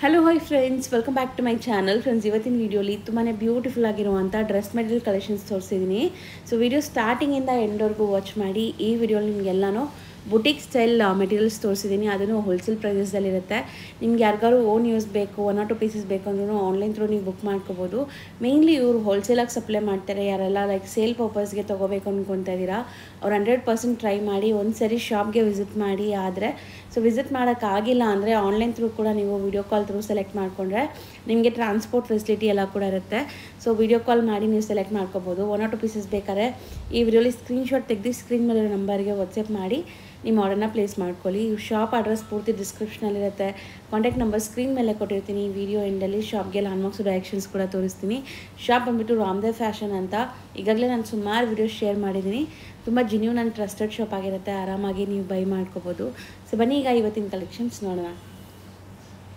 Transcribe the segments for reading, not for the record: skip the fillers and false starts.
Hello hi friends, welcome back to my channel. Friends, ಇವತ್ತಿನ ವೀಡಿಯೋಲಿ ತುಂಬಾ ಬ್ಯೂಟಿಫುಲ್ ಆಗಿರುವಂಥ ಡ್ರೆಸ್ ಮೆಟೀರಿಯಲ್ ಕಲೆಕ್ಷನ್ಸ್ ತೋರಿಸಿದ್ದೀನಿ. ಸೊ ವಿಡಿಯೋ ಸ್ಟಾರ್ಟಿಂಗಿಂದ ಎಂಡ್ವರೆಗೂ ವಾಚ್ ಮಾಡಿ. ಈ ವಿಡಿಯೋಲಿ ನಿಮಗೆಲ್ಲನೂ ಬುಟಿಕ್ ಸ್ಟೈಲ್ ಮೆಟೀರಿಯಲ್ಸ್ ತೋರಿಸಿದ್ದೀನಿ. ಅದನ್ನು ಹೋಲ್ಸೇಲ್ ಪ್ರೈಸಸ್ಸಲ್ಲಿರುತ್ತೆ. ನಿಮ್ಗೆ ಯಾರಿಗಾರು ಓನ್ ಯೂಸ್ ಬೇಕು, 1 or 2 ಪೀಸಸ್ ಬೇಕು ಅಂದ್ರೂ ಆನ್ಲೈನ್ ಥ್ರೂ ನೀವು ಬುಕ್ ಮಾಡ್ಕೋಬೋದು. ಮೇಯ್ನ್ಲಿ ಇವರು ಹೋಲ್ಸೇಲಾಗಿ ಸಪ್ಲೈ ಮಾಡ್ತಾರೆ. ಯಾರೆಲ್ಲ ಲೈಕ್ ಸೇಲ್ ಪರ್ಪಸ್ಗೆ ತೊಗೋಬೇಕು ಅಂದ್ಕೊತಾ ಇದ್ದೀರಾ ಅವ್ರು 100% ಟ್ರೈ ಮಾಡಿ. ಒಂದು ಸರಿ ಶಾಪ್ಗೆ ವಿಸಿಟ್ ಮಾಡಿ. ಆದರೆ ಸೊ ವಿಸಿಟ್ ಮಾಡೋಕ್ಕಾಗಿಲ್ಲ ಅಂದರೆ ಆನ್ಲೈನ್ ಥ್ರೂ ಕೂಡ ನೀವು ವಿಡಿಯೋ ಕಾಲ್ ಥ್ರೂ ಸೆಲೆಕ್ಟ್ ಮಾಡಿಕೊಂಡ್ರೆ ನಿಮಗೆ ಟ್ರಾನ್ಸ್ಪೋರ್ಟ್ ಫೆಸಿಲಿಟಿ ಎಲ್ಲ ಕೂಡ ಇರುತ್ತೆ. ಸೊ ವಿಡಿಯೋ ಕಾಲ್ ಮಾಡಿ ನೀವು ಸೆಲೆಕ್ಟ್ ಮಾಡ್ಕೋಬೋದು. 1 or 2 ಪೀಸಸ್ ಬೇಕಾದ್ರೆ ಈ ವಿಡಿಯೋಲಿ ಸ್ಕ್ರೀನ್ಶಾಟ್ ತೆಗೆದು ಸ್ಕ್ರೀನ್ ಮೇಲೆ ನಂಬರ್ಗೆ ವಾಟ್ಸಪ್ ಮಾಡಿ ನಿಮ್ಮ ಆರ್ಡರ್ನ ಪ್ಲೇಸ್ ಮಾಡ್ಕೊಳ್ಳಿ. ಈ ಶಾಪ್ ಅಡ್ರೆಸ್ ಪೂರ್ತಿ ಡಿಸ್ಕ್ರಿಪ್ಷನಲ್ಲಿರುತ್ತೆ. ಕಾಂಟ್ಯಾಕ್ಟ್ ನಂಬರ್ ಸ್ಕ್ರೀನ್ ಮೇಲೆ ಕೊಟ್ಟಿರ್ತೀನಿ. ವಿಡಿಯೋ ಎಂಡಲ್ಲಿ ಶಾಪ್ಗೆ ಲ್ಯಾಂಡ್ಮಾರ್ಕ್ಸ್ ಡೈರೆಕ್ಷನ್ಸ್ ಕೂಡ ತೋರಿಸ್ತೀನಿ. ಶಾಪ್ ಬಂದುಬಿಟ್ಟು ರಾಮದೇವ್ ಫ್ಯಾಷನ್ ಅಂತ. ಈಗಾಗಲೇ ನಾನು ಸುಮಾರು ವಿಡಿಯೋಸ್ ಶೇರ್ ಮಾಡಿದ್ದೀನಿ. ತುಂಬ ಜೆನ್ಯೂನ್ ಆ್ಯಂಡ್ ಟ್ರಸ್ಟೆಡ್ ಶಾಪ್ ಆಗಿರುತ್ತೆ. ಆರಾಮಾಗಿ ನೀವು ಬೈ ಮಾಡ್ಕೋಬೋದು. ಸೊ ಬನ್ನಿ ಈಗ ಇವತ್ತಿನ ಕಲೆಕ್ಷನ್ಸ್ ನೋಡೋಣ.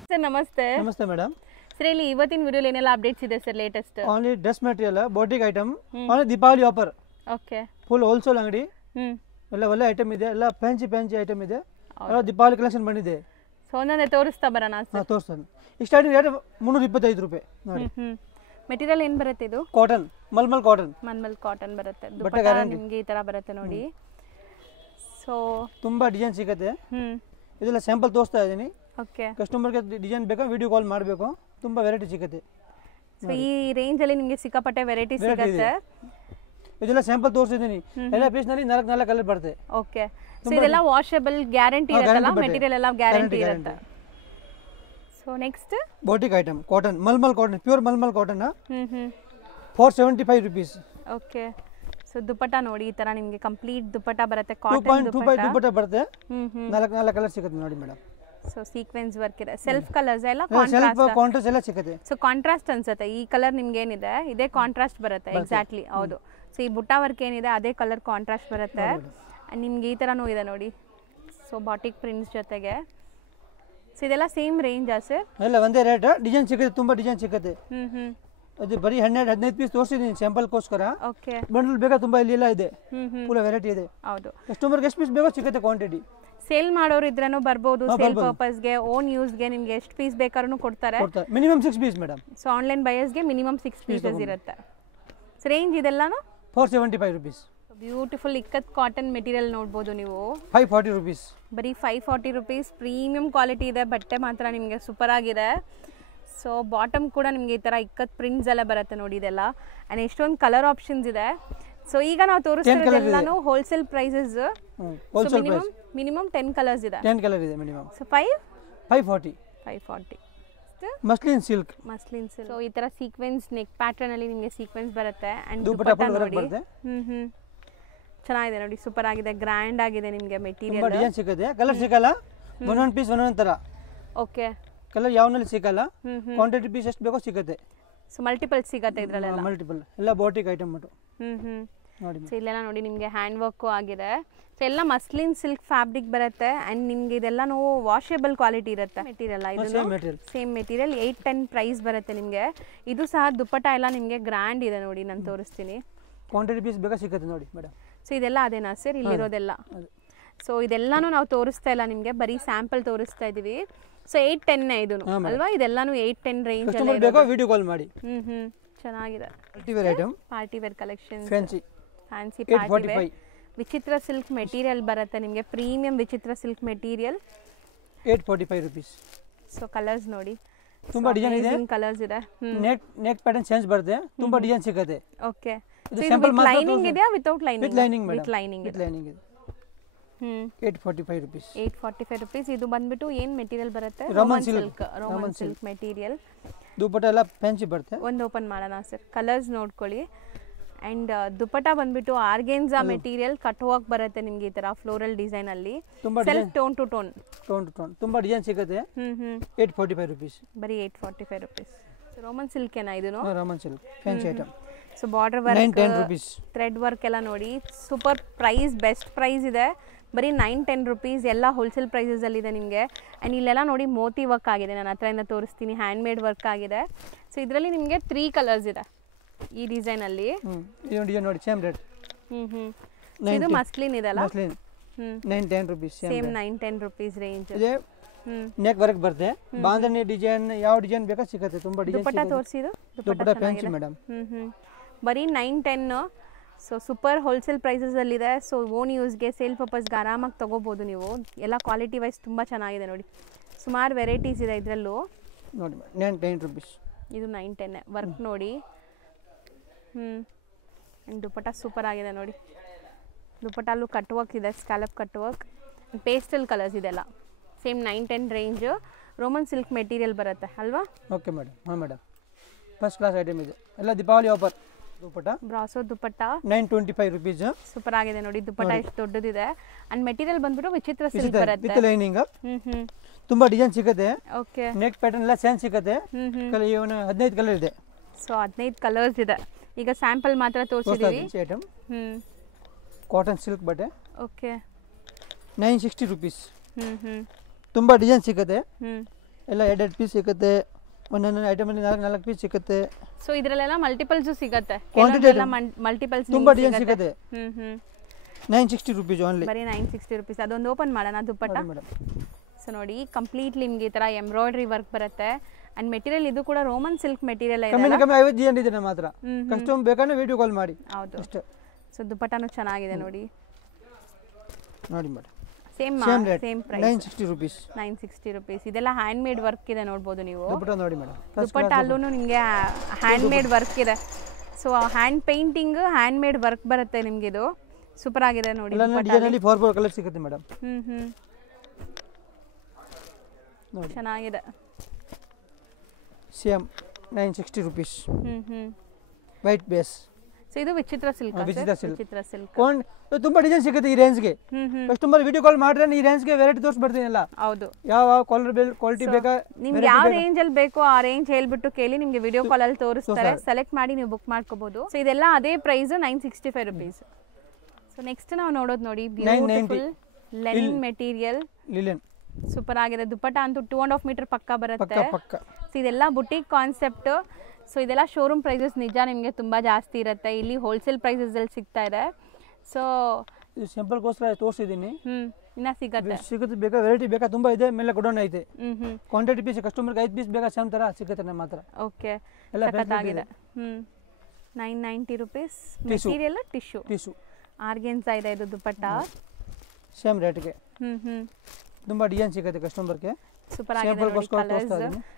ಸರ್ ನಮಸ್ತೆ. ನಮಸ್ತೆ ಮೇಡಮ್. ಸರ್ ಇಲ್ಲಿ ಇವತ್ತಿನ ವಿಡಿಯೋಲಿ ಏನೆಲ್ಲ ಅಪ್ಡೇಟ್ಸ್ ಇದೆ sir latest? Only dress material, boutique item, only Deepavali offer. Okay. Full wholesale ಅಂಗಡಿ. ಎಲ್ಲ ಒಳ್ಳೆ ಐಟಮ್ ಇದೆ. ಎಲ್ಲ ಫ್ಯಾನ್ಸಿ ಐಟಮ್ ಇದೆ. ಎಲ್ಲ ದೀಪಾವಳಿ ಕಲೆಕ್ಷನ್ ಬಂದಿದೆ. ಸೊ ಒಂದೊಂದೇ ತೋರಿಸ್ತಾ ಬರೋಣ ಸರ್? ತೋರಿಸ್ತಾನೆ. ಈ ಸ್ಟಾರ್ಟಿಂಗ್ ರೇಟ್ 325 ರೂಪಾಯಿ ನೋಡಿ. ಮೆಟೀರಿಯಲ್ ಏನು ಬರುತ್ತೆ ಇದು? Cotton, mulmul cotton. Mulmul cotton ಬರುತ್ತೆ. ದುಪಟ್ಟ ನಿಮಗೆ ಈ ತರ ಬರುತ್ತೆ ನೋಡಿ. ಸೊ ತುಂಬಾ ಡಿಸೈನ್ ಸಿಗುತ್ತೆ. ಇದೆಲ್ಲ ಸ್ಯಾಂಪಲ್ ತೋರಿಸ್ತಾ ಇದ್ದೀನಿ. ಓಕೆ. ಕಸ್ಟಮರ್ಗೆ ಡಿಸೈನ್ ಬೇಕಾ ವಿಡಿಯೋ ಕಾಲ್ ಮಾಡಬೇಕು. ತುಂಬಾ ವೆರೈಟಿ ಸಿಗುತ್ತೆ. ಸೊ ಈ ರೇಂಜ್ ಅಲ್ಲಿ ನಿಮಗೆ ಸಿಕ್ಕಾಪಟ್ಟೆ ವೆರೈಟಿ ಸಿಗುತ್ತೆ. ಇದೆಲ್ಲ ಸ್ಯಾಂಪಲ್ ತೋರಿಸಿದ್ದೀನಿ. ಎಲ್ಲ ಪೀಸ್ ನಲ್ಲಿ 4 ಕಲರ್ ಬರುತ್ತೆ. ಓಕೆ. ಸೊ ಇದೆಲ್ಲ ವಾಷಬಲ್ ಗ್ಯಾರಂಟಿ ಇರುತ್ತಲ್ಲ, ಮೆಟೀರಿಯಲ್ ಎಲ್ಲ ಗ್ಯಾರಂಟಿ ಇರುತ್ತೆ. So next boutique item cotton, mulmul cotton, pure mulmul cotton. 475 rupees. Okay. So dupatta ನೋಡಿ, ಈ ತರ ನಿಮಗೆ ಕಂಪ್ಲೀಟ್ ದುಪಟ್ಟ ಬರುತ್ತೆ. ಕಾಟನ್ ದುಪಟ್ಟ ಬರುತ್ತೆ. 4 ಕಲರ್ ಸಿಗುತ್ತೆ ನೋಡಿ ಮೇಡಮ್. ಸೊ ಸೀಕ್ವೆನ್ಸ್ ವರ್ಕ್ ಇದೆ. ಸೆಲ್ಫ್ ಕಲರ್ಸ್ ಎಲ್ಲ ಕಾಂಟ್ರಾಸ್ಟ್ ಎಲ್ಲ ಸಿಗುತ್ತೆ. ಸೊ ಕಾಂಟ್ರಾಸ್ಟ್ ಅನ್ಸುತ್ತೆ. ಈ ಕಲರ್ ನಿಮ್ಗೆ ಏನಿದೆ ಇದೇ ಕಾಂಟ್ರಾಸ್ಟ್ ಬರುತ್ತೆ. ಎಕ್ಸಾಕ್ಟ್ಲಿ ಹೌದು. ಸೊ ಈ ಬುಟ್ಟ ವರ್ಕ್ ಏನಿದೆ ಅದೇ ಕಲರ್ ಕಾಂಟ್ರಾಸ್ಟ್ ಬರುತ್ತೆ. ನಿಮ್ಗೆ ಈ ತರನೂ ಇದೆ ನೋಡಿ. ಸೊ ಬಾಟಿಕ್ ಪ್ರಿಂಟ್ಸ್ ಜೊತೆಗೆ. ಸೊ ಇದೆಲ್ಲ ಸೇಮ್ ರೇಂಜಾ ಸರ್? ಎಲ್ಲ ಒಂದೇ ರೇಟ್. ಡಿಸೈನ್ ಸಿಗುತ್ತೆ, ತುಂಬಾ ಡಿಸೈನ್ ಸಿಗುತ್ತೆ. ಅದು ಬರೀ 12-15 ಪೀಸ್ ತೋರಿಸಿದ್ದೀನಿ ಸ್ಯಾಂಪಲ್ಗೋಸ್ಕರ. ಓಕೆ. ಬಂಡಲ್ ಬೇಕಾ ತುಂಬಾ ಇಲ್ಲಿ ಎಲ್ಲ ಇದೆ. ಪೂರ ವೆರೈಟಿ ಇದೆ. ಹೌದು. ಕಸ್ಟಮರ್ಗೆ ಎಷ್ಟು ಪೀಸ್ ಬೇಕೋ ಸಿಗುತ್ತೆ ಕ್ವಾಂಟಿಟಿ. ಸೇಲ್ ಮಾಡೋರು ಇದ್ರೂ ಬರ್ಬೋದು. ಸೇಲ್ ಪರ್ಪಸ್ಗೆ, ಓನ್ ಯೂಸ್ಗೆ ನಿಮ್ಗೆ ಎಷ್ಟು ಪೀಸ್ ಬೇಕಾದ್ರೂ ಕೊಡ್ತಾರೆ. Minimum 6 piece madam. So online ಬಯರ್ಸ್ಗೆ ಮಿನಿಮಮ್ 6 ಪೀಸಸ್ ಇರುತ್ತೆ. ಸೊ ರೇಂಜ್ ಇದೆಲ್ಲಾನು 475 rupees. Beautiful ikkat cotton material ನೋಡ್ಬೋದು ನೀವು. 540 ರೂಪೀಸ್. ಬರೀ 540 ರೂಪೀಸ್. ಪ್ರೀಮಿಯಂ ಕ್ವಾಲಿಟಿ ಇದೆ. ಬಟ್ಟೆ ಮಾತ್ರ ನಿಮಗೆ ಸೂಪರ್ ಆಗಿದೆ. ಸೊ ಬಾಟಮ್ ಕೂಡ ನಿಮಗೆ ಈ ಥರ ಇಕ್ಕತ್ ಪ್ರಿಂಟ್ಸ್ ಎಲ್ಲ ಬರುತ್ತೆ ನೋಡಿ. ಇದೆಲ್ಲ ಆ್ಯಂಡ್ ಎಷ್ಟೊಂದು ಕಲರ್ ಆಪ್ಷನ್ಸ್ ಇದೆ. ಸೊ ಈಗ ನಾವು ತೋರಿಸ್ತಿರೋದೆಲ್ಲಾನು ಹೋಲ್ಸೇಲ್ ಪ್ರೈಸಸ್. ಮಿನಿಮಮ್ 10 ಕಲರ್ಸ್ ಇದೆ. 10 ಕಲರ್ ಇದೆ minimum. So 540. Muslin silk. So ಈ ತರ ಸೀಕ್ವೆನ್ಸ್ ನೆಕ್ ಪ್ಯಾಟರ್ನ್ ಅಲ್ಲಿ ನಿಮಗೆ ಸೀಕ್ವೆನ್ಸ್ ಬರುತ್ತೆ. ಅಂಡ್ ದುಪಟ್ಟ ನೋಡಿ. ಚೆನ್ನಾಗಿದೆ ನೋಡಿ, ಸೂಪರ್ ಆಗಿದೆ, ಗ್ರ್ಯಾಂಡ್ ಆಗಿದೆ ನಿಮಗೆ ಮೆಟೀರಿಯಲ್. ತುಂಬಾ ಡಿಸೈನ್ ಸಿಗುತ್ತೆ. ಕಲರ್ ಸಿಗಲ್ಲ, ಒಂದೊಂದು ಪೀಸ್ ಒಂದೊಂದು ತರ. ಓಕೆ. ಕಲರ್ ಯಾವನಲ್ಲಿ ಸಿಗಲ್ಲ. ಕ್ವಾಂಟಿಟಿ ಪೀಸ್ ಎಷ್ಟು ಬೇಕೋ ಸಿಗುತ್ತೆ. ಸೊ ಮಲ್ಟಿಪಲ್ ಸಿಗುತ್ತೆ ಇದರಲ್ಲೆಲ್ಲ. ಮಲ್ಟಿಪಲ್ ಎಲ್ಲ ಬೋಟಿಕ್ ಐಟಮ್ ಉಂಟು ನೋಡಿ. ಸೊ ಇಲ್ಲೆಲ್ಲ ನೋಡಿ ನಿಮಗೆ ಹ್ಯಾಂಡ್ ವರ್ಕ್ ಆಗಿದೆ. ಸೊ ಎಲ್ಲ ಮಸ್ಲಿನ್ ಸಿಲ್ಕ್ ಫ್ಯಾಬ್ರಿಕ್ ಬರುತ್ತೆ. ಅಂಡ್ ನಿಮ್ಗೆ ಇದೆಲ್ಲಾನು ವಾಷೇಬಲ್ ಕ್ವಾಲಿಟಿ ಇರುತ್ತೆ ಮೆಟೀರಿಯಲ್. ಇದು ಸೇಮ್ ಮೆಟೀರಿಯಲ್ 810 ಪ್ರೈಸ್ ಬರುತ್ತೆ ನಿಮಗೆ. ಇದು ಸಹ ದುಪಟ್ಟ ಎಲ್ಲ ನಿಮಗೆ ಗ್ರ್ಯಾಂಡ್ ಇದೆ ನೋಡಿ. ನಾನು ತೋರಿಸ್ತೀನಿ. ಕ್ವಾಂಟಿಟಿ ಪೀಸ್ ಬೇಕಾ ಸಿಗುತ್ತೆ ನೋಡಿ ಮೇಡಮ್. ಸೊ ಇದೆಲ್ಲ ಅದೇನಾ ಸರ್ ಇಲ್ಲಿರೋದೆಲ್ಲ? ಸೊ ಇದೆಲ್ಲಾನು ನಾವು ತೋರಿಸ್ತಾ ಇಲ್ಲ ನಿಮಗೆ, ಬರೀ ಸ್ಯಾಂಪಲ್ ತೋರಿಸ್ತಾ ಇದೀವಿ. ಸೊ 810 ಇದು ಅಲ್ವಾ? ಇದೆಲ್ಲಾನು 810 ರೇಂಜ್ ಅಲ್ಲಿ ಬೇಕಾ ವಿಡಿಯೋ ಕಾಲ್ ಮಾಡಿ. ಚೆನ್ನಾಗಿದೆ. Party wear item, party wear collection, fancy party wear. ವಿಚಿತ್ರ ಸಿಲ್ಕ್ ಮೆಟೀರಿಯಲ್ ಬರುತ್ತೆ ನಿಮಗೆ. ಪ್ರೀಮಿಯಂ ವಿಚಿತ್ರ silk material. 845 rupees. So colours ನೋಡಿ, ತುಂಬಾ ಡಿಸೈನ್ ಇದೆ. ಕಲರ್ಸ್ ಇದೆ. ನೆಕ್ ಪ್ಯಾಟರ್ನ್ ಚೇಂಜ್ ಬರುತ್ತೆ. ತುಂಬಾ ಡಿಸೈನ್ ಸಿಗುತ್ತೆ. ಓಕೆ. ಇದು ಸ್ಯಾಂಪಲ್ ಮಾತ್ರ. ಲೈನಿಂಗ್ ಇದೆಯಾ without lining? With lining madam. With lining ಇದೆ. 845 ರೂಪೀಸ್. 845 ರೂಪೀಸ್. ಇದು ಬಂದ್ಬಿಟ್ಟು ಏನು ಮೆಟೀರಿಯಲ್ ಬರುತ್ತೆ? Roman silk. Roman silk material. Dupatta ಎಲ್ಲ ಫ್ಯಾನ್ಸಿ ಬರುತ್ತೆ. ಒಂದು ಓಪನ್ ಮಾಡೋಣ ಸರ್. ಕಲರ್ಸ್ ನೋಡ್ಕೊಳ್ಳಿ. ಅಂಡ್ ದುಪಟ್ಟ ಬಂದ್ಬಿಟ್ಟು ಆರ್ಗೆನ್ಸಾ ಮೆಟೀರಿಯಲ್ ಕಟ್ ವರ್ಕ್ ಬರುತ್ತೆ ನಿಮ್ಗೆ ಈ ತರ ಫ್ಲೋರಲ್ ಡಿಸೈನ್ ಅಲ್ಲಿ. ಸೆಲ್ಫ್ ಟೋನ್ ಟು ಟೋನ್ ತುಂಬಾ ಡಿಸೈನ್ ಸಿಗುತ್ತೆ. 845 ರೂಪೀಸ್. ಬರೀ 845 ರೂಪೀಸ್. ರೋಮನ್ ಸಿಲ್ಕ್ ಏನಾ ಇದು? Roman silk fancy item. So border work, 910 rupees. Thread work ಎಲ್ಲ ನೋಡಿ, ಸೂಪರ್ ಪ್ರೈಸ್, ಬೆಸ್ಟ್ ಪ್ರೈಸ್ ಇದೆ. ಬರೀ 910 ರೂಪೀಸ್. ಎಲ್ಲ ಹೋಲ್ಸೇಲ್ ಪ್ರೈಸಸ್ ಅಲ್ಲಿ ಇದೆ ನಿಮಗೆ. ಆ್ಯಂಡ್ ಇಲ್ಲೆಲ್ಲ ನೋಡಿ ಮೋತಿ ವರ್ಕ್ ಆಗಿದೆ. ನಾನು ಹತ್ರದಿಂದ ತೋರಿಸ್ತೀನಿ. ಹ್ಯಾಂಡ್ ಮೇಡ್ ವರ್ಕ್ ಆಗಿದೆ. ಸೊ ಇದರಲ್ಲಿ ನಿಮಗೆ 3 ಕಲರ್ಸ್ ಇದೆ ಈ ಡಿಸೈನ್ ಅಲ್ಲಿ. ನೋಡಿ ಸೇಮ್ ರೇಟ್. ಇದು ಮಸ್ಲಿನ್ ಇದೆಲ್ಲ. Muslin 910 rupees. Same 910 rupees range. ಇದೆ ನೆಕ್ ವರ್ಕ್ ಬರುತ್ತೆ ಬಾಂಧನಿ ಡಿಸೈನ್ ಯಾವ ಡಿಸೈನ್ ಬೇಕಾ ಸಿಗುತ್ತೆ ತುಂಬಾ ಡಿಸೈನ್ ದುಪಟ್ಟ ತೋರಿಸಿದು ದುಪಟ್ಟ ಫ್ಯಾನ್ಸಿ ಮೇಡಮ್ ಬರೀ 9-10 ಸೊ ಸೂಪರ್ ಹೋಲ್ಸೇಲ್ ಪ್ರೈಸಸಲ್ಲಿದೆ. ಸೊ ಓನ್ ಯೂಸ್ಗೆ ಸೇಲ್ ಪರ್ಪಸ್ಗೆ ಆರಾಮಾಗಿ ತೊಗೋಬೋದು ನೀವು. ಎಲ್ಲ ಕ್ವಾಲಿಟಿ ವೈಸ್ ತುಂಬ ಚೆನ್ನಾಗಿದೆ ನೋಡಿ. ಸುಮಾರು ವೆರೈಟೀಸ್ ಇದೆ ಇದರಲ್ಲೂ ನೋಡಿ 910 ರುಪೀಸ್. ಇದು 910 ವರ್ಕ್ ನೋಡಿ. ಆ್ಯಂಡ್ ದುಪಟ್ಟ ಸೂಪರ್ ಆಗಿದೆ ನೋಡಿ. ದುಪಟ್ಟಲ್ಲೂ ಕಟ್ ವರ್ಕ್ ಇದೆ, scallop cut work, pastel colours ಇದೆಲ್ಲ. Same 910 range. Roman silk material ಬರುತ್ತೆ ಅಲ್ವಾ? Okay madam. ಹಾಂ ಮೇಡಮ್, ಫಸ್ಟ್ ಕ್ಲಾಸ್ ಐಟಮ್ ಇದೆ. ಎಲ್ಲ Deepavali offer. Dupatta brasso dupatta 925 rupees. Super ಆಗಿದೆ ನೋಡಿ. ದುಪಟ್ಟ ಎಷ್ಟು ದೊಡ್ಡದಿದೆ. ಅಂಡ್ ಮೆಟೀರಿಯಲ್ ಬಂದ್ಬಿಟ್ಟು ವಿಚಿತ್ರ ಸಿಲ್ಕ್ ಬರುತ್ತೆ ವಿತ್ ಲೈನಿಂಗ್. ತುಂಬಾ ಡಿಸೈನ್ ಸಿಗುತ್ತೆ. ಓಕೆ, ನೆಕ್ ಪ್ಯಾಟರ್ನ್ ಎಲ್ಲ ಸೇಮ್ ಸಿಗುತ್ತೆ. ಇವನು 15 ಕಲರ್ ಇದೆ. ಸೊ 15 ಕಲರ್ಸ್ ಇದೆ. ಈಗ ಸ್ಯಾಂಪಲ್ ಮಾತ್ರ ತೋರಿಸಿದೀವಿ. ಐಟಮ್ ಕಾಟನ್ ಸಿಲ್ಕ್ ಬಟ್ಟೆ. Okay, 960 rupees. ತುಂಬಾ ಡಿಸೈನ್ ಸಿಗುತ್ತೆ. ಎಲ್ಲ 2 ಪೀಸ್ ಸಿಗುತ್ತೆ. ಒಂದೊಂದು ಐಟಮ್ ಅಲ್ಲಿ 4 ಪೀಸ್ ಸಿಗುತ್ತೆ. ಸೊ ಇದರಲ್ಲೆಲ್ಲ ಮಲ್ಟಿಪಲ್ಸ್ ಸಿಗುತ್ತೆ. ಮಲ್ಟಿಪಲ್ಸ್ ತುಂಬಾ ಡಿಸೈನ್ ಸಿಗುತ್ತೆ. 960 ರುಪೀಸ್ ಓನ್ಲಿ. ಬರೀ 960 ರುಪೀಸ್. ಅದೊಂದು ಓಪನ್ ಮಾಡೋಣ ದುಪಟ್ಟ. ಸೊ ನೋಡಿ, ಕಂಪ್ಲೀಟ್ಲಿ ನಿಮಗೆ ಈ ತರ ಎಂಬ್ರಾಯ್ಡ್ರಿ ವರ್ಕ್ ಬರುತ್ತೆ. ಅಂಡ್ ಮೆಟೀರಿಯಲ್ ಇದು ಕೂಡ ರೋಮನ್ ಸಿಲ್ಕ್ ಮೆಟೀರಿಯಲ್ ಇದೆ. ಕಮ್ಮಿ 50 ಡಿಸೈನ್ ಇದೆ ನಮ್ಮ ಹತ್ರ. ಕಸ್ಟಮರ್ ಬೇಕಾದ್ರೆ ವಿಡಿಯೋ ಕಾಲ್ ಮಾಡಿ. ಹೌದು ಅಷ್ಟೇ. ಸೊ ದುಪಟ್ಟನು ಚೆನ್ನಾಗಿದೆ ನೋಡಿ. ನೋಡಿ madam, same price 960 rupees. 960 rupees. ಇದೆಲ್ಲ ಹ್ಯಾಂಡ್ ಮೇಡ್ ವರ್ಕ್ ಇದೆ ನೋಡ್ಬೋದು ನೀವು. ದುಪಟ್ಟ ನೋಡಿ ಮೇಡಮ್, ದುಪಟ್ಟ ಅಲ್ಲೂ ನಿಮಗೆ ಹ್ಯಾಂಡ್ ಮೇಡ್ ವರ್ಕ್ ಇದೆ. So hand painting, hand made work ಬರುತ್ತೆ ನಿಮ್ಗೆ. ಇದು ಸೂಪರ್ ಆಗಿದೆ ನೋಡಿ. ಡಿಸೈನ್ ಅಲ್ಲಿ 4 ಕಲರ್ ಸಿಗುತ್ತೆ ಮೇಡಮ್. ನೋಡಿ ಚೆನ್ನಾಗಿದೆ. Same 960 rupees. White base. So ಇದು ವಿಚಿತ್ರ ಸಿಲ್ಕ್. ವಿಚಿತ್ರ ಸಿಲ್ಕ್ ತುಂಬಾ ಡಿಸೈನ್ ಸಿಗುತ್ತೆ ಈ ರೇಂಜ್ಗೆ. ಕಸ್ಟಮರ್ ವಿಡಿಯೋ ಕಾಲ್ ಮಾಡಿದ್ರೆ ಈ ರೇಂಜ್ಗೆ ವೆರೈಟಿ ತೋರಿಸ್ಬಿಡ್ತೀನಲ್ಲ. ಹೌದು, ಯಾವ ಕಲರ್ ಕ್ವಾಲಿಟಿ ಬೇಕಾ ನಿಮ್ಗೆ ಯಾವ ರೇಂಜ್ ಅಲ್ಲಿ ಬೇಕೋ ಆ ರೇಂಜ್ ಹೇಳ್ಬಿಟ್ಟು ಕೇಳಿ ನಿಮ್ಗೆ ವಿಡಿಯೋ ಕಾಲ್ ಅಲ್ಲಿ ತೋರಿಸ್ತಾರೆ. ಸೆಲೆಕ್ಟ್ ಮಾಡಿ ನೀವು ಬುಕ್ ಮಾಡ್ಕೋಬಹುದು. ಸೊ ಇದೆಲ್ಲ ಅದೇ ಪ್ರೈಸ್ 965 ರುಪೀಸ್. ಸೊ ನೆಕ್ಸ್ಟ್ ನಾವು ನೋಡೋದು ನೋಡಿ, beautiful Lenin material. Linen super ಆಗಿದೆ. ದುಪಟ್ಟ ಅಂತೂ 2.5 ಮೀಟರ್ ಪಕ್ಕ ಬರುತ್ತೆ. ಸೊ ಇದೆಲ್ಲ ಬುಟಿಕ್ ಕಾನ್ಸೆಪ್ಟ್. ಸೊ ಇದೆಲ್ಲ ಶೋರೂಮ್ ಪ್ರೈಸಸ್ ನಿಜ ನಿಮಗೆ ತುಂಬ ಜಾಸ್ತಿ ಇರುತ್ತೆ. ಇಲ್ಲಿ ಹೋಲ್ಸೇಲ್ ಪ್ರೈಸಸ್ ಅಲ್ಲಿ ಸಿಗ್ತಾ ಇದೆ. ಸೊ ಸಿಂಪಲ್ ಗೋಸ್ಕರ ತೋರಿಸಿದ್ದೀನಿ. ಇನ್ನ ಸಿಗುತ್ತೆ ಬೇಕಾ ವೆರೈಟಿ ಬೇಕಾ ತುಂಬಾ ಇದೆ. ಮೇಲೆ ಗೋಡೌನ್ ಐತೆ. ಕ್ವಾಂಟಿಟಿ ಪೀಸ್ ಕಸ್ಟಮರ್ಗೆ 5 ಪೀಸ್ ಬೇಕಾ ಸೇಮ್ ತರ ಸಿಗುತ್ತೆ ನಮ್ಮ ಹತ್ರ. ಓಕೆ, ಸಖತ್ತಾಗಿದೆ. 990 ರುಪೀಸ್. ಮೆಟೀರಿಯಲ್ ಟಿಶ್ಯೂ ಆರ್ಗೆನ್ಸಾ ಇದೆ. ಇದು ದುಪಟ್ಟ ಸೇಮ್ ರೇಟ್ಗೆ. ತುಂಬಾ ಡಿಸೈನ್ ಸಿಗುತ್ತೆ ಕಸ್ಟಮರ್ಗೆ. ಸೂಪರ್ ಆಗಿದೆ ನೋಡಿ ಕಲರ್ಸ್.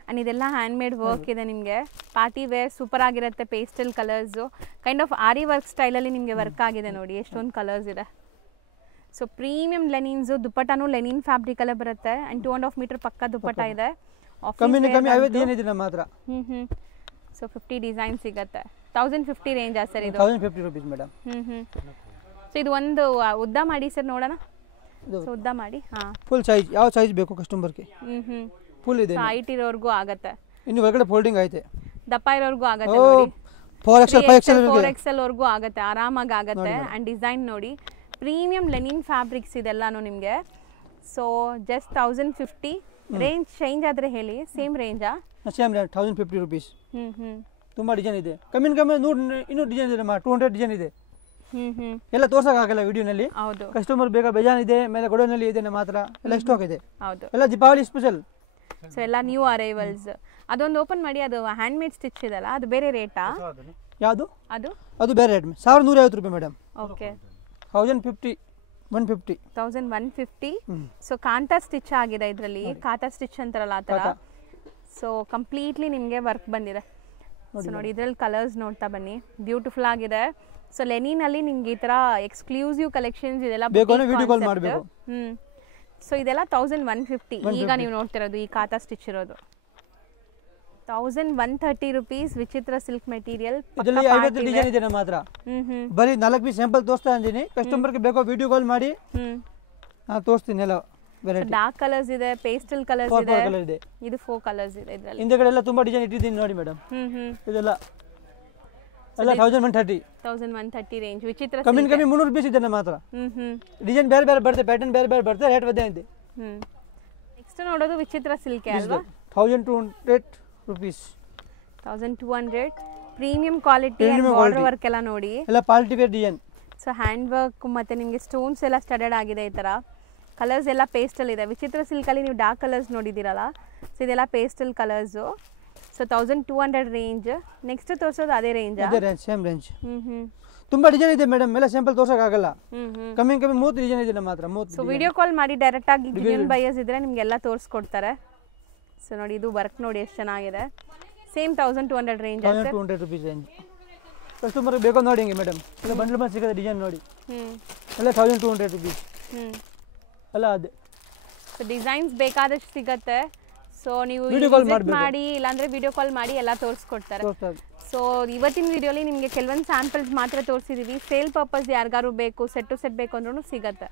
ಅಂಡ್ ಇದೆಲ್ಲ ಹ್ಯಾಂಡ್ ಮೇಡ್ ವರ್ಕ್ ಇದೆ ನಿಮಗೆ. ಪಾರ್ಟಿ ವೇರ್ ಸೂಪರ್ ಆಗಿರುತ್ತೆ. Pastel colours, kind of aari work style ಅಲ್ಲಿ ನಿಮಗೆ ವರ್ಕ್ ಆಗಿದೆ ನೋಡಿ. ಎಷ್ಟೊಂದು ಕಲರ್ಸ್ ಇದೆ. So premium linens. ದುಪಟ್ಟನು ಲೆನಿನ್ ಫ್ಯಾಬ್ರಿಕ್ ಅಲ್ಲೇ ಬರುತ್ತೆ. ಅಂಡ್ 2.5 ಮೀಟರ್ ಪಕ್ಕ ದುಪಟ್ಟ ಇದೆ. ಕಮ್ಮಿ 50 ಏನಿದೆ ನಮ್ಮ ಹತ್ರ. ಸೊ 50 ಡಿಸೈನ್ ಸಿಗುತ್ತೆ. 1050 ರೇಂಜ್ ಆ ಸರ್ ಇದು. 1050 ರೂಪೀಸ್ ಮೇಡಮ್. ಸೊ ಇದು ಒಂದು ಉದ್ದ ಮಾಡಿ ಸರ್ ನೋಡೋಣ. ಸೊ ಉದ್ದ ಮಾಡಿ. ಫುಲ್ ಸೈಜ್ ಯಾವ ಸೈಜ್ ಬೇಕು ಕಸ್ಟಮರ್ಗೆ. ಫುಲ್ ಇದೆ. ಹೈಟ್ ಇರೋರ್ಗೂ ಆಗುತ್ತೆ. ಇನ್ನು ಹೊರಗಡೆ ಫೋಲ್ಡಿಂಗ್ ಐತೆ. ದಪ್ಪ ಇರೋರ್ಗೂ ಆಗುತ್ತೆ ನೋಡಿ. 4XL 4XL ವರ್ಗೂ ಆಗುತ್ತೆ, ಆರಾಮಾಗಿ ಆಗುತ್ತೆ. ಅಂಡ್ ಡಿಸೈನ್ ನೋಡಿ, ಪ್ರೀಮಿಯಂ ಲೆನಿನ್ ಫ್ಯಾಬ್ರಿಕ್ಸ್ ಇದೆಲ್ಲಾನು ನಿಮಗೆ. So just 1050 range. ಚೇಂಜ್ ಆದ್ರೆ ಹೇಳಿ. ಸೇಮ್ ರೇಂಜಾ? Same range 1050 rupees. ತುಂಬಾ ಡಿಸೈನ್ ಇದೆ. ಕಮ್ಮಿ ಇನ್ನೂ ಡಿಸೈನ್ ಇದೆ. 200 ಡಿಸೈನ್ ಇದೆ. ಎಲ್ಲ ತೋರ್ಸಕ್ಕಾಗಲ್ಲ ವಿಡಿಯೋನಲ್ಲಿ. ಹೌದು, ಕಸ್ಟಮರ್ ಬೇಗ ಬೇಜಾನ್ ಇದೆ. ಮೇಲೆ ಗೋಡೌನಲ್ಲಿ ಇದೆ ನಮ್ಮ ಹತ್ರ. ಎಲ್ಲ ಸ್ಟಾಕ್ ಇದೆ. ಹೌದು, ಎಲ್ಲ ದೀಪಾವಳಿ ಸ್ಪೆಷಲ್. ಸೊ ಎಲ್ಲ ನ್ಯೂ ಅರೈವಲ್ಸ್. ಅದೊಂದು ಓಪನ್ ಮಾಡಿ. ಅದು ಹ್ಯಾಂಡ್ ಮೇಡ್ ಸ್ಟಿಚ್ ಇದೆಲ್ಲ, ಅದು ಬೇರೆ ರೇಟಾ? ಯಾವುದು? ಅದು ಬೇರೆ ರೇಟ್. 1150 ರೂಪಾಯಿ ಮೇಡಮ್. ಓಕೆ, 1050 150 1150. ಸೊ ಕಾಂತಾ ಸ್ಟಿಚ್ ಆಗಿದೆ ಇದರಲ್ಲಿ. ಕಾಂತಾ ಸ್ಟಿಚ್ ಅಂತಾರಲ್ಲ ಆ ಥರ. ಸೊ ಕಂಪ್ಲೀಟ್ಲಿ ನಿಮಗೆ ವರ್ಕ್ ಬಂದಿದೆ. ಸೊ ನೋಡಿ, ಇದರಲ್ಲಿ ಕಲರ್ಸ್ ನೋಡ್ತಾ ಬನ್ನಿ. ಬ್ಯೂಟಿಫುಲ್ ಆಗಿದೆ. ಸೊ ಲೆನಿನ್ ಅಲ್ಲಿ ನಿಮ್ಗೆ ಈ ತರ ಎಕ್ಸ್ಕ್ಲೂಸಿವ್ ಕಲೆಕ್ಷನ್ಸ್ ಇದೆಲ್ಲ ವಿಡಿಯೋ ಕಾಲ್ ಮಾಡಬೇಕು. ಸೊ ಇದೆಲ್ಲ 1150. ಈಗ ನೀವು ನೋಡ್ತಿರೋದು ಈ ಕಾಂತಾ ಸ್ಟಿಚ್ ಇರೋದು 1130 ರುಪೀಸ್. ವಿಚಿತ್ರ ಸಿಲ್ಕ್ ಮೆಟೀರಿಯಲ್. ಇದರಲ್ಲಿ 50 ಡಿಸೈನ್ ಇದೆ ನಮ್ಮ ಹತ್ರ. ಬರೀ 4 ಪೀಸ್ ಸ್ಯಾಂಪಲ್ ತೋರಿಸ್ತಾ ಇದ್ದೀನಿ. ಕಸ್ಟಮರ್ಗೆ ಬೇಕೋ ವಿಡಿಯೋ ಕಾಲ್ ಮಾಡಿ ನಾನು ತೋರಿಸ್ತೀನಿ. ಎಲ್ಲ ವೆರೈಟಿ ಡಾರ್ಕ್ ಕಲರ್ಸ್ ಇದೆ, ಪೇಸ್ಟಲ್ ಕಲರ್ಸ್ ಇದೆ. ಇದು 4 ಕಲರ್ಸ್ ಇದೆ ಇದರಲ್ಲಿ. ಹಿಂದೆಗಡೆ ಎಲ್ಲ ತುಂಬಾ ಡಿಸೈನ್ ಇಟ್ಟಿದ್ದೀನಿ ನೋಡಿ ಮೇಡಮ್. ಇದೆಲ್ಲ 1130 ರೇಂಜ್. ವಿಚಿತ್ರ ಕಮ್ಮಿ 300 ರೂಪಾಯಿ ಇದೆ ನಮ್ಮ ಹತ್ರ. ಡಿಸೈನ್ ಬೇರೆ ಬೇರೆ ಬರುತ್ತೆ, ಪ್ಯಾಟರ್ನ್ ಬೇರೆ ಬೇರೆ ಬರುತ್ತೆ, ರೇಟ್ ಒಂದೇ ಇದೆ. ನೆಕ್ಸ್ಟ್ ನೋಡೋದು ವಿಚಿತ್ರ ಸಿಲ್ಕ್ ಅಲ್ವಾ? 1200 rupees. 1200 premium quality. Border work ಎಲ್ಲ ನೋಡಿ, ಎಲ್ಲ party wear design. So hand work ಮತ್ತೆ ನಿಮಗೆ ಸ್ಟೋನ್ಸ್ ಎಲ್ಲ ಸ್ಟಡೆಡ್ ಆಗಿದೆ ಈ ತರ. ಕಲರ್ಸ್ ಎಲ್ಲ ಪೇಸ್ಟಲ್ ಇದೆ. ವಿಚಿತ್ರ ಸಿಲ್ಕಲ್ಲಿ ನೀವು ಡಾರ್ಕ್ ಕಲರ್ಸ್ ನೋಡಿದ್ದೀರಲ್ಲ, ಸೊ ಇದೆಲ್ಲ pastel colours. So 1200 range. Next ತೋರಿಸೋದು ಅದೇ ರೇಂಜ್, ಸೇಮ್ ರೇಂಜ್. ತುಂಬಾ ಡಿಸೈನ್ ಇದೆ ಮೇಡಮ್, ಎಲ್ಲ ಸ್ಯಾಂಪಲ್ ತೋರ್ಸೋಕ್ಕಾಗಲ್ಲ. ಕಮ್ಮಿ 30 ಡಿಸೈನ್ ಇದೆ ನಮ್ಮ ಹತ್ರ. ಸೊ ವಿಡಿಯೋ ಕಾಲ್ ಮಾಡಿ ಡೈರೆಕ್ಟ್ ಆಗಿ ಗಿರಿಯನ್ ಬೈಯರ್ಸ್ ಇದ್ರೆ ನಿಮಗೆಲ್ಲ ತೋರಿಸ್ಕೊಡ್ತಾರೆ. ಸೊ ನೋಡಿ ಇದು ವರ್ಕ್ ನೋಡಿ ಎಷ್ಟು ಚೆನ್ನಾಗಿದೆ. Same 1200 range. 1200 rupees range. Customer ಬೇಕೋ ನೋಡಿ ಹಿಂಗೆ ಮೇಡಮ್, ಇಲ್ಲ ಬಂಡ್ಲ್ ಬಂದು ಸಿಗುತ್ತೆ ಡಿಸೈನ್ ನೋಡಿ. ಎಲ್ಲ 1200 ರೂಪೀಸ್ ಅಲ್ಲ ಅದೇ. ಸೊ ಡಿಸೈನ್ಸ್ ಬೇಕಾದಷ್ಟು ಸಿಗುತ್ತೆ. ಸೊ ನೀವು ವಿಸಿಟ್ ಮಾಡಿ, ಇಲ್ಲಾಂದ್ರೆ ವಿಡಿಯೋ ಕಾಲ್ ಮಾಡಿ ಎಲ್ಲ ತೋರಿಸ್ಕೊಡ್ತಾರೆ. ಸೊ ಇವತ್ತಿನ ವಿಡಿಯೋಲಿ ನಿಮಗೆ ಕೆಲವೊಂದು ಸ್ಯಾಂಪಲ್ಸ್ ಮಾತ್ರ ತೋರಿಸಿದೀವಿ. ಸೇಲ್ ಪರ್ಪಸ್ ಯಾರಿಗಾರು ಬೇಕು, ಸೆಟ್ ಟು ಸೆಟ್ ಬೇಕು ಅಂದ್ರೂ ಸಿಗುತ್ತೆ.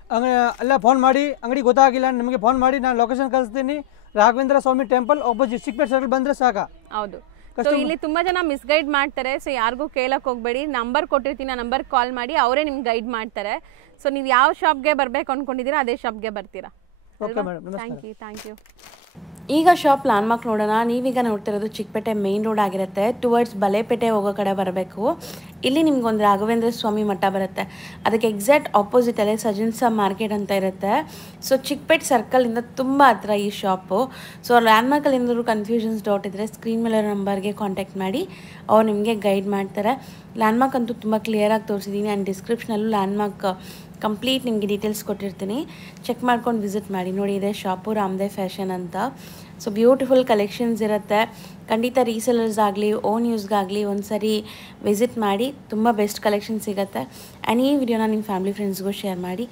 ಎಲ್ಲ ಫೋನ್ ಮಾಡಿ, ಅಂಗಡಿ ಗೊತ್ತಾಗಿಲ್ಲ ನಿಮಗೆ ಫೋನ್ ಮಾಡಿ, ನಾನು ಲೊಕೇಶನ್ ಕಳಿಸ್ತೀನಿ. ರಾಘವೇಂದ್ರ ಸ್ವಾಮಿ ಟೆಂಪಲ್ ಆಪೋಸಿಟ್ ಚಿಕ್ಕಪೇಟೆ ಸರ್ಕಲ್ ಬಂದ್ರೆ ಸಾಕ. ಹೌದು. ಸೊ ಇಲ್ಲಿ ತುಂಬಾ ಜನ ಮಿಸ್ಗೈಡ್ ಮಾಡ್ತಾರೆ. ಸೊ ಯಾರಿಗೂ ಕೇಳಕ್ ಹೋಗ್ಬೇಡಿ, ನಂಬರ್ ಕೊಟ್ಟಿರ್ತೀನಿ, ಆ ನಂಬರ್ ಕಾಲ್ ಮಾಡಿ, ಅವರೇ ನಿಮ್ಗೆ ಗೈಡ್ ಮಾಡ್ತಾರೆ. ಸೊ ನೀವು ಯಾವ ಶಾಪ್ಗೆ ಬರ್ಬೇಕು ಅನ್ಕೊಂಡಿದ್ದೀರಾ ಅದೇ ಶಾಪ್ಗೆ ಬರ್ತೀರಾ. Thank you. ಈಗ ಶಾಪ್ ಲ್ಯಾಂಡ್ಮಾರ್ಕ್ ನೋಡೋಣ. ನೀವೀಗ ನೋಡ್ತಿರೋದು ಚಿಕ್ಕಪೇಟೆ ಮೇನ್ ರೋಡ್ ಆಗಿರುತ್ತೆ. ಟುವರ್ಡ್ಸ್ ಬಲೇಪೇಟೆ ಹೋಗೋ ಕಡೆ ಬರಬೇಕು. ಇಲ್ಲಿ ನಿಮ್ಗೊಂದು ರಾಘವೇಂದ್ರ ಸ್ವಾಮಿ ಮಠ ಬರುತ್ತೆ. ಅದಕ್ಕೆ ಎಕ್ಸಾಕ್ಟ್ ಆಪೋಸಿಟಲ್ಲೇ ಸಜನ್ಸಾ ಮಾರ್ಕೆಟ್ ಅಂತ ಇರುತ್ತೆ. ಸೊ ಚಿಕ್ಕಪೇಟೆ ಸರ್ಕಲಿಂದ ತುಂಬ ಹತ್ರ ಈ ಶಾಪು. ಸೊ ಲ್ಯಾಂಡ್ಮಾರ್ಕಲ್ಲಿ ಏನಾದರೂ ಕನ್ಫ್ಯೂಷನ್ಸ್ ಡೌಟ್ ಇದ್ದರೆ ಸ್ಕ್ರೀನ್ ಮೇಲೆ ನಂಬರ್ಗೆ ಕಾಂಟ್ಯಾಕ್ಟ್ ಮಾಡಿ, ಅವ್ರು ನಿಮಗೆ ಗೈಡ್ ಮಾಡ್ತಾರೆ. ಲ್ಯಾಂಡ್ಮಾರ್ಕ್ ಅಂತೂ ತುಂಬ ಕ್ಲಿಯರಾಗಿ ತೋರಿಸಿದ್ದೀನಿ. ಆ್ಯಂಡ್ ಡಿಸ್ಕ್ರಿಪ್ಷನಲ್ಲೂ ಲ್ಯಾಂಡ್ಮಾರ್ಕ್ ಕಂಪ್ಲೀಟ್ ನಿಮಗೆ ಡೀಟೇಲ್ಸ್ ಕೊಟ್ಟಿರ್ತೀನಿ, ಚೆಕ್ ಮಾಡ್ಕೊಂಡು ವಿಸಿಟ್ ಮಾಡಿ. ನೋಡಿ ಇದೆ ಶಾಪು ರಾಮದೇವ್ ಫ್ಯಾಷನ್ ಅಂತ. ಸೊ ಬ್ಯೂಟಿಫುಲ್ ಕಲೆಕ್ಷನ್ಸ್ ಇರುತ್ತೆ. ಖಂಡಿತ ರೀಸೆಲರ್ಸ್ ಆಗಲಿ ಓನ್ ಯೂಸ್ಗಾಗಲಿ ಒಂದು ಸರಿ ವಿಸಿಟ್ ಮಾಡಿ, ತುಂಬ ಬೆಸ್ಟ್ ಕಲೆಕ್ಷನ್ ಸಿಗುತ್ತೆ. ಆ್ಯಂಡ್ ಈ ವಿಡಿಯೋನ ನಿಮ್ಮ ಫ್ಯಾಮಿಲಿ ಫ್ರೆಂಡ್ಸ್ಗೂ ಶೇರ್ ಮಾಡಿ.